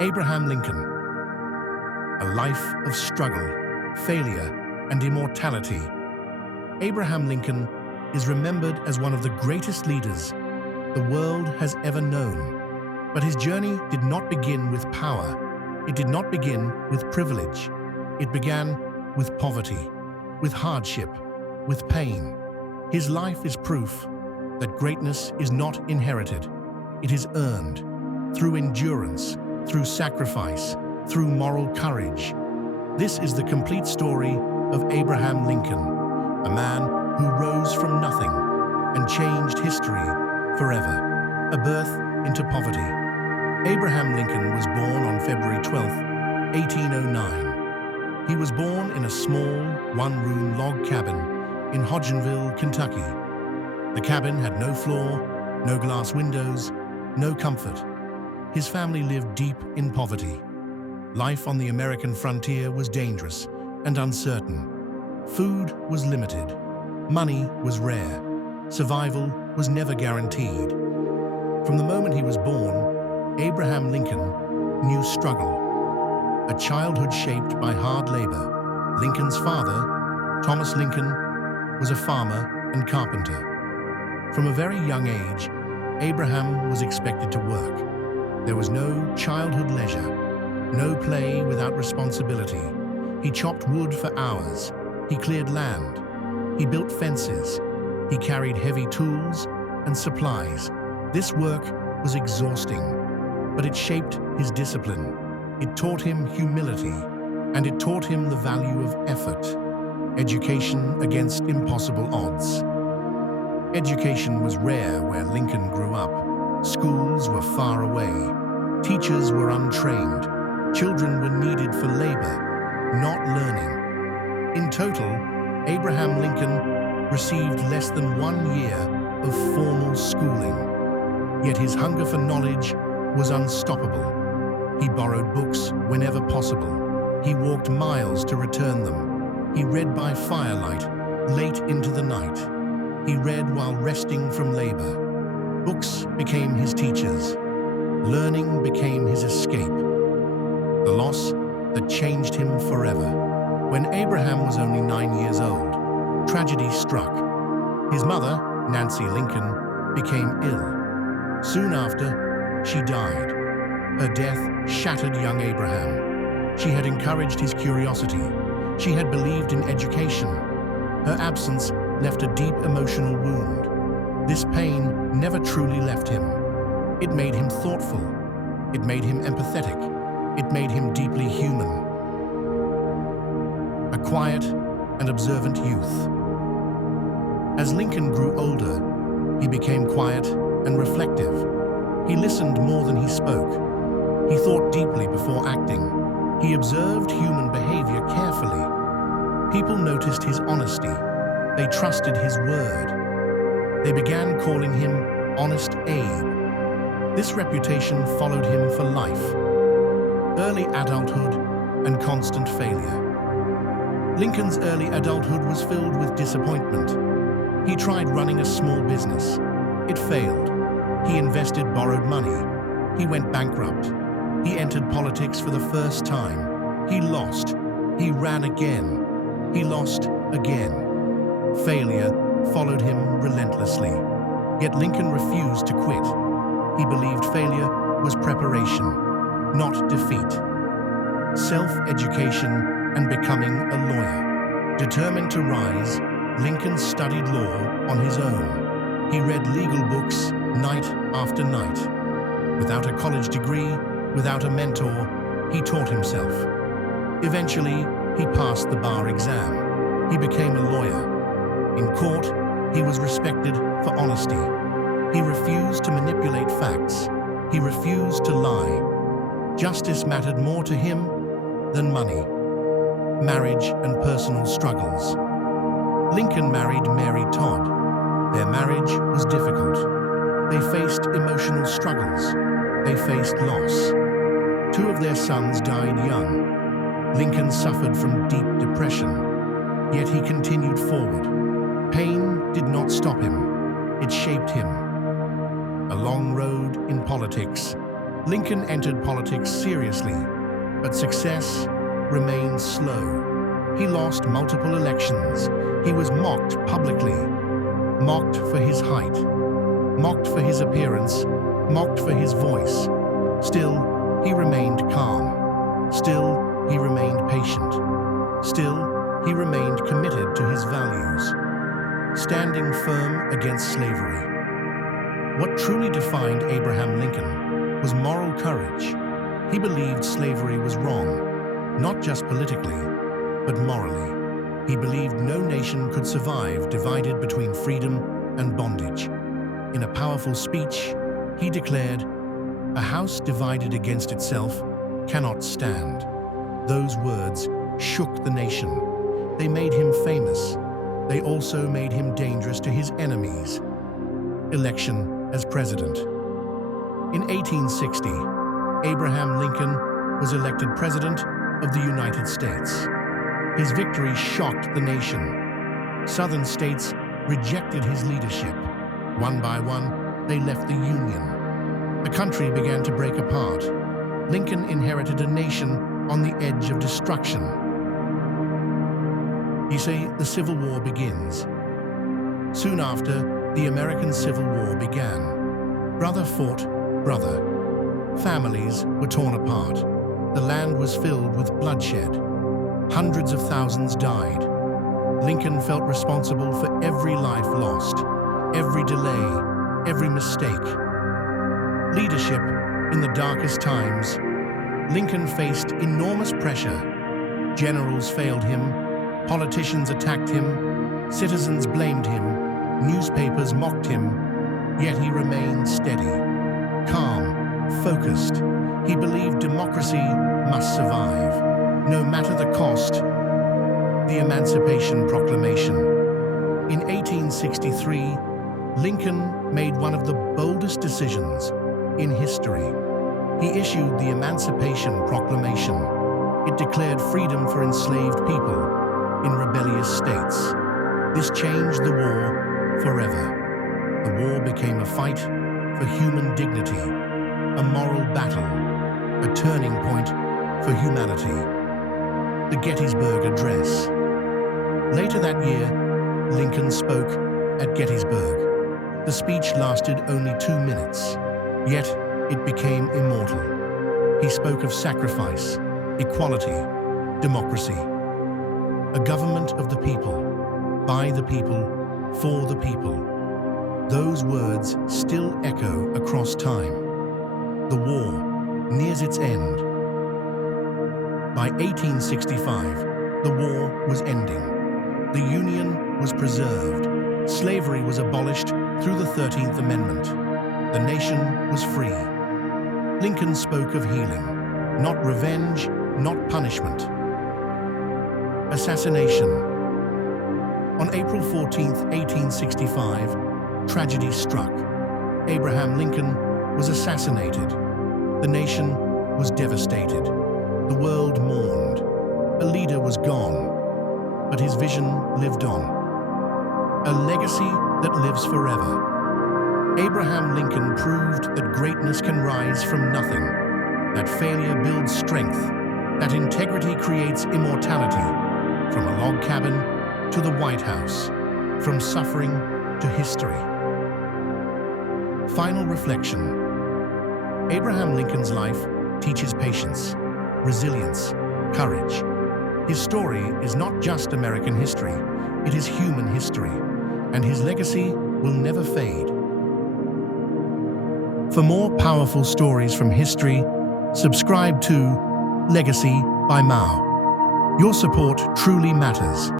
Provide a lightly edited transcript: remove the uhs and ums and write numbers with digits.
Abraham Lincoln, a life of struggle, failure, and immortality. Abraham Lincoln is remembered as one of the greatest leaders the world has ever known. But his journey did not begin with power. It did not begin with privilege. It began with poverty, with hardship, with pain. His life is proof that greatness is not inherited. It is earned through endurance, through sacrifice, through moral courage. This is the complete story of Abraham Lincoln, a man who rose from nothing and changed history forever. A birth into poverty. Abraham Lincoln was born on February 12, 1809. He was born in a small, one-room log cabin in Hodgenville, Kentucky. The cabin had no floor, no glass windows, no comfort. His family lived deep in poverty. Life on the American frontier was dangerous and uncertain. Food was limited. Money was rare. Survival was never guaranteed. From the moment he was born, Abraham Lincoln knew struggle. A childhood shaped by hard labor. Lincoln's father, Thomas Lincoln, was a farmer and carpenter. From a very young age, Abraham was expected to work. There was no childhood leisure, no play without responsibility. He chopped wood for hours. He cleared land. He built fences. He carried heavy tools and supplies. This work was exhausting, but it shaped his discipline. It taught him humility, and it taught him the value of effort. Education against impossible odds. Education was rare where Lincoln grew up. Schools were far away. Teachers were untrained. Children were needed for labor, not learning. In total, Abraham Lincoln received less than 1 year of formal schooling. Yet his hunger for knowledge was unstoppable. He borrowed books whenever possible. He walked miles to return them. He read by firelight, late into the night. He read while resting from labor. Books became his teachers. Learning became his escape. The loss that changed him forever. When Abraham was only 9 years old, tragedy struck. His mother, Nancy Lincoln, became ill. Soon after, she died. Her death shattered young Abraham. She had encouraged his curiosity. She had believed in education. Her absence left a deep emotional wound. This pain never truly left him. It made him thoughtful. It made him empathetic. It made him deeply human. A quiet and observant youth. As Lincoln grew older, he became quiet and reflective. He listened more than he spoke. He thought deeply before acting. He observed human behavior carefully. People noticed his honesty. They trusted his word. They began calling him Honest Abe. This reputation followed him for life. Early adulthood and constant failure. Lincoln's early adulthood was filled with disappointment. He tried running a small business. It failed. He invested borrowed money. He went bankrupt. He entered politics for the first time. He lost. He ran again. He lost again. Failure followed him relentlessly. Yet Lincoln refused to quit. He believed failure was preparation, not defeat. Self-education and becoming a lawyer. Determined to rise, Lincoln studied law on his own. He read legal books night after night. Without a college degree, without a mentor, he taught himself. Eventually, he passed the bar exam. He became a lawyer. In court, he was respected for honesty. He refused to manipulate facts. He refused to lie. Justice mattered more to him than money, marriage, and personal struggles. Lincoln married Mary Todd. Their marriage was difficult. They faced emotional struggles. They faced loss. 2 of their sons died young. Lincoln suffered from deep depression, yet he continued forward. Pain did not stop him. It shaped him. A long road in politics, Lincoln entered politics seriously, but success remained slow. He lost multiple elections. He was mocked publicly, mocked for his height, mocked for his appearance, mocked for his voice. Still, he remained calm. Still, he remained patient. Still, he remained committed to his values, standing firm against slavery. What truly defined Abraham Lincoln was moral courage. He believed slavery was wrong, not just politically, but morally. He believed no nation could survive divided between freedom and bondage. In a powerful speech, he declared, "A house divided against itself cannot stand." Those words shook the nation. They made him famous. They also made him dangerous to his enemies. Election as president. In 1860, Abraham Lincoln was elected President of the United States. His victory shocked the nation. Southern states rejected his leadership. One by one, they left the Union. The country began to break apart. Lincoln inherited a nation on the edge of destruction. You see, the Civil War begins. Soon after, the American Civil War began. Brother fought brother. Families were torn apart. The land was filled with bloodshed. Hundreds of thousands died. Lincoln felt responsible for every life lost, every delay, every mistake. Leadership in the darkest times. Lincoln faced enormous pressure. Generals failed him, politicians attacked him, citizens blamed him, newspapers mocked him, yet he remained steady, calm, focused. He believed democracy must survive, no matter the cost. The Emancipation Proclamation. In 1863, Lincoln made one of the boldest decisions in history. He issued the Emancipation Proclamation. It declared freedom for enslaved people in rebellious states. This changed the war forever. The war became a fight for human dignity, a moral battle, a turning point for humanity. The Gettysburg Address. Later that year, Lincoln spoke at Gettysburg. The speech lasted only 2 minutes, yet it became immortal. He spoke of sacrifice, equality, democracy. A government of the people, by the people, for the people. Those words still echo across time. The war nears its end. By 1865, the war was ending. The Union was preserved. Slavery was abolished through the 13th Amendment. The nation was free. Lincoln spoke of healing, not revenge, not punishment. Assassination. On April 14, 1865, tragedy struck. Abraham Lincoln was assassinated. The nation was devastated. The world mourned. A leader was gone, but his vision lived on. A legacy that lives forever. Abraham Lincoln proved that greatness can rise from nothing, that failure builds strength, that integrity creates immortality, from a log cabin to the White House, from suffering to history. Final reflection. Abraham Lincoln's life teaches patience, resilience, courage. His story is not just American history, it is human history, and his legacy will never fade. For more powerful stories from history, subscribe to Legacy by MAO. Your support truly matters.